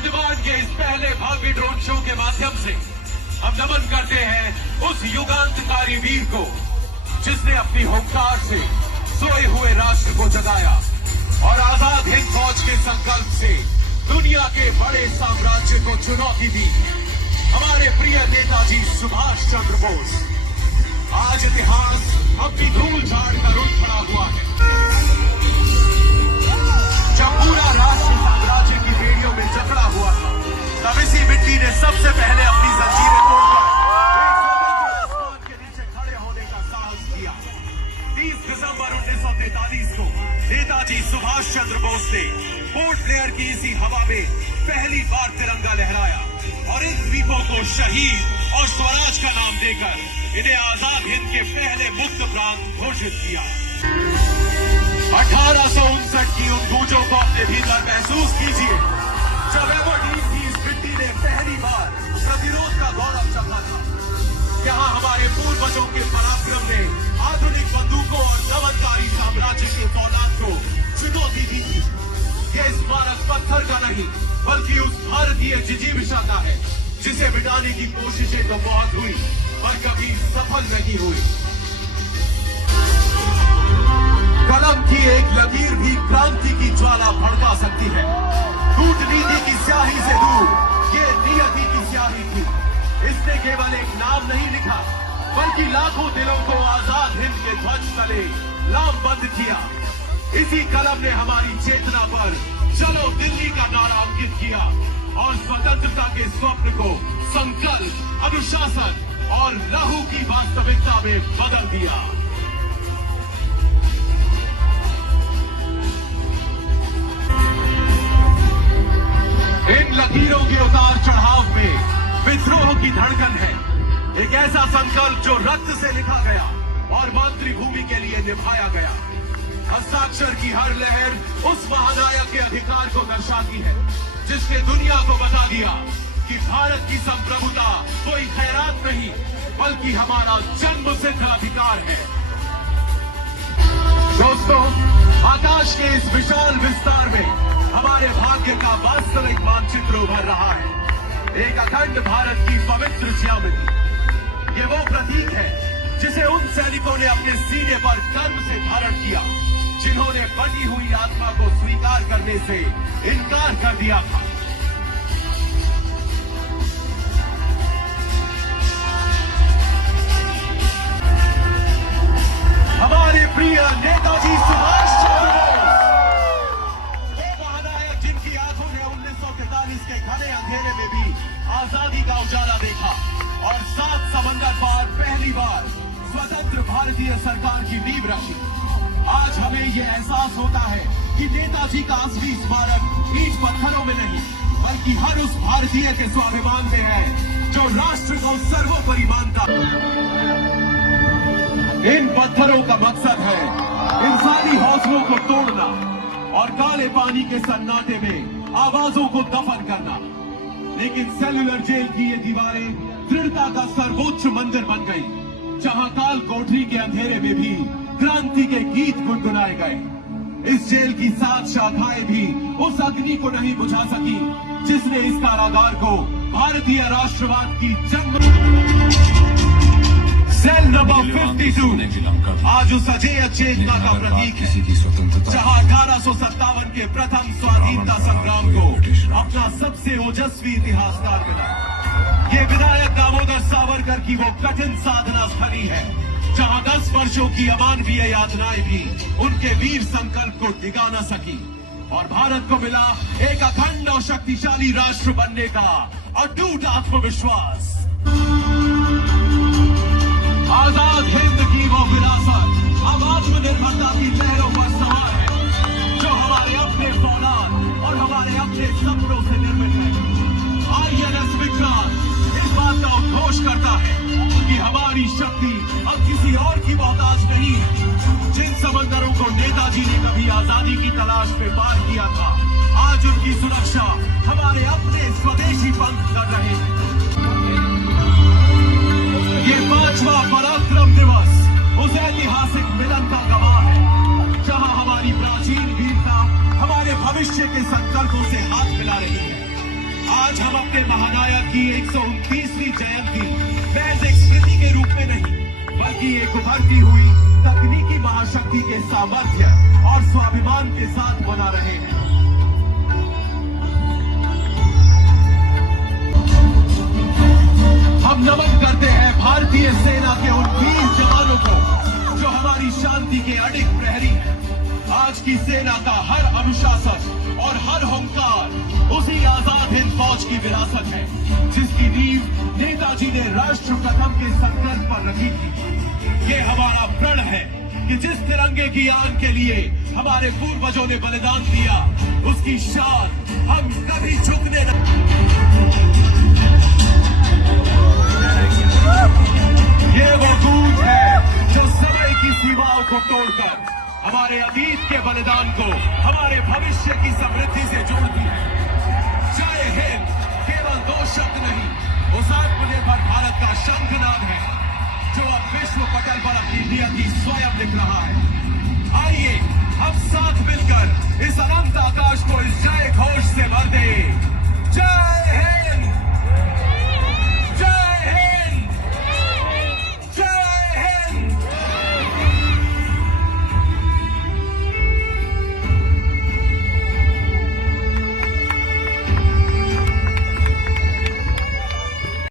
अंडमान के इस पहले भव्य ड्रोन शो के माध्यम से हम नमन करते हैं उस युगांतकारी वीर को जिसने अपनी हुंकार से सोए हुए राष्ट्र को जगाया और आजाद हिंद फौज के संकल्प से दुनिया के बड़े साम्राज्य को चुनौती दी। हमारे प्रिय नेताजी सुभाष चंद्र बोस। आज इतिहास अपनी धूल झाड़ कर उठ खड़ा हुआ है। जब पूरा राष्ट्र साम्राज्य की बेड़ियों में जकड़ा हुआ था, तब इसी मिट्टी ने सबसे पहले अपनी जंजीरें तोड़कर आसमान के नीचे खड़े होने का साहस किया। 30 दिसंबर 1943 को नेताजी सुभाष चंद्र बोस ने पोर्ट ब्लेयर की इसी हवा में पहली बार तिरंगा लहराया और इन द्वीपों को शहीद और स्वराज का नाम देकर इन्हें आजाद हिंद के पहले मुक्त प्रांत घोषित किया। 1859 की उन गूंजों को अपने भीतर महसूस कीजिए, जब एबरडीन की इस मिट्टी ने पहली बार प्रतिरोध का गौरव चखा था। यहाँ हमारे पूर्वजों के पराक्रम ने आधुनिक बंदूकों और दमनकारी साम्राज्य के फौलाद को चुनौती दी थी। यह स्मारक पत्थर का नहीं बल्कि उस भारतीय जिजीविषा का है जिसे मिटाने की कोशिशें तो बहुत हुई पर कभी सफल नहीं हुई। कलम की एक लकीर भी क्रांति की ज्वाला भड़का सकती है। कूटनीति की स्याही से दूर ये नियति की स्याही थी। इसने केवल एक नाम नहीं लिखा बल्कि लाखों दिलों को आजाद हिंद के ध्वज तले लामबंद किया। इसी कलम ने हमारी चेतना पर चलो दिल्ली का नारा अंकित किया और स्वतंत्रता के स्वप्न को संकल्प, अनुशासन और लहू की वास्तविकता में बदल दिया। इन लकीरों के उतार चढ़ाव में विद्रोह की धड़कन है, एक ऐसा संकल्प जो रक्त से लिखा गया और मातृभूमि के लिए निभाया गया। हस्ताक्षर की हर लहर उस महानायक के अधिकार को दर्शाती है जिसने दुनिया को बता दिया कि भारत की संप्रभुता कोई खैरात नहीं बल्कि हमारा जन्मसिद्ध अधिकार है। दोस्तों, आकाश के इस विशाल विस्तार में हमारे भाग्य का वास्तविक मानचित्र उभर रहा है। एक अखंड भारत की पवित्र ज्यामिति। ये वो प्रतीक है जिसे उन सैनिकों ने अपने सीने पर गर्व से धारण किया जिन्होंने बटी हुई आत्मा को स्वीकार करने से इनकार कर दिया था। हमारे प्रिय नेताजी सुभाष चंद्र बोस, वो महानायक जिनकी आंखों ने 1943 के घने अंधेरे में भी आजादी का उजाला देखा और 7 समंदर पार पहली बार स्वतंत्र भारतीय सरकार की नींव रखी। आज हमें यह एहसास होता है कि नेताजी का असली स्मारक ईंट पत्थरों में नहीं बल्कि हर उस भारतीय के स्वाभिमान में है जो राष्ट्र को सर्वोपरि मानता है। इन पत्थरों का मकसद है इंसानी हौसलों को तोड़ना और काले पानी के सन्नाटे में आवाजों को दफन करना। लेकिन सेल्युलर जेल की ये दीवारें दृढ़ता का सर्वोच्च मंदिर बन गई, जहां काल कोठरी के अंधेरे में भी क्रांति के गीत गुनगुनाए गए। इस जेल की 7 शाखाएं भी उस अग्नि को नहीं बुझा सकी जिसने इस कारागार को भारतीय राष्ट्रवाद की जन्म। सेल नंबर 52 आज उस अजेय चेतना का प्रतीक है जहां 1857 के प्रथम स्वाधीनता संग्राम को अपना सबसे ओजस्वी इतिहासकार मिला। ये विनायक दामोदर सावरकर की वो कठिन साधना स्थली है जहां 10 वर्षों की अमानवीय यातनाएं भी उनके वीर संकल्प को डिगा न सकी और भारत को मिला एक अखंड और शक्तिशाली राष्ट्र बनने का अटूट आत्मविश्वास। आजाद हिंद की वो विरासत अब आत्मनिर्भरता की लहरों पर सवार है जो हमारे अपने फौलाद और हमारे अपने सपनों से निर्मित है। INS विक्रांत इस बात का उद्घोष करता है कि हमारी शक्ति अब किसी और की मोहताज नहीं है। जिन समंदरों को नेताजी ने कभी आजादी की तलाश में पार किया था, आज उनकी सुरक्षा हमारे अपने स्वदेशी पंख कर रहे हैं। ये 5वां पराक्रम दिवस उस ऐतिहासिक मिलन का गवाह है जहां हमारी प्राचीन वीरता हमारे भविष्य के संकल्पों से हाथ मिला रही है। आज हम अपने महानायक की 129वीं जयंती महज एक स्मृति के रूप में नहीं, बल्कि एक उभरती हुई तकनीकी महाशक्ति के सामर्थ्य और स्वाभिमान के साथ मना रहे हैं। हम नमन करते हैं भारतीय सेना के उन वीर जवानों को जो हमारी शांति के अडिग प्रहरी हैं। आज की सेना का हर अनुशासन और हर हुंकार उसी आजाद हिंद फौज की विरासत है, जिसकी नींव नेताजी ने राष्ट्र प्रथम के संकल्प पर रखी थी। ये हमारा प्रण है कि जिस तिरंगे की आन के लिए हमारे पूर्वजों ने बलिदान दिया, उसकी शान हम कभी झुकने ये वो गूंज है जो समय की सीमाओं को तोड़कर हमारे अतीत के बलिदान को हमारे भविष्य की समृद्धि से जोड़ती है। जय हिंद केवल दो शब्द नहीं, उस आत्मनिर्भर भारत का शंखनाद है जो अब विश्व पटल पर अपनी नियति स्वयं लिख रहा है। आइए हम साथ मिलकर इस अनंत आकाश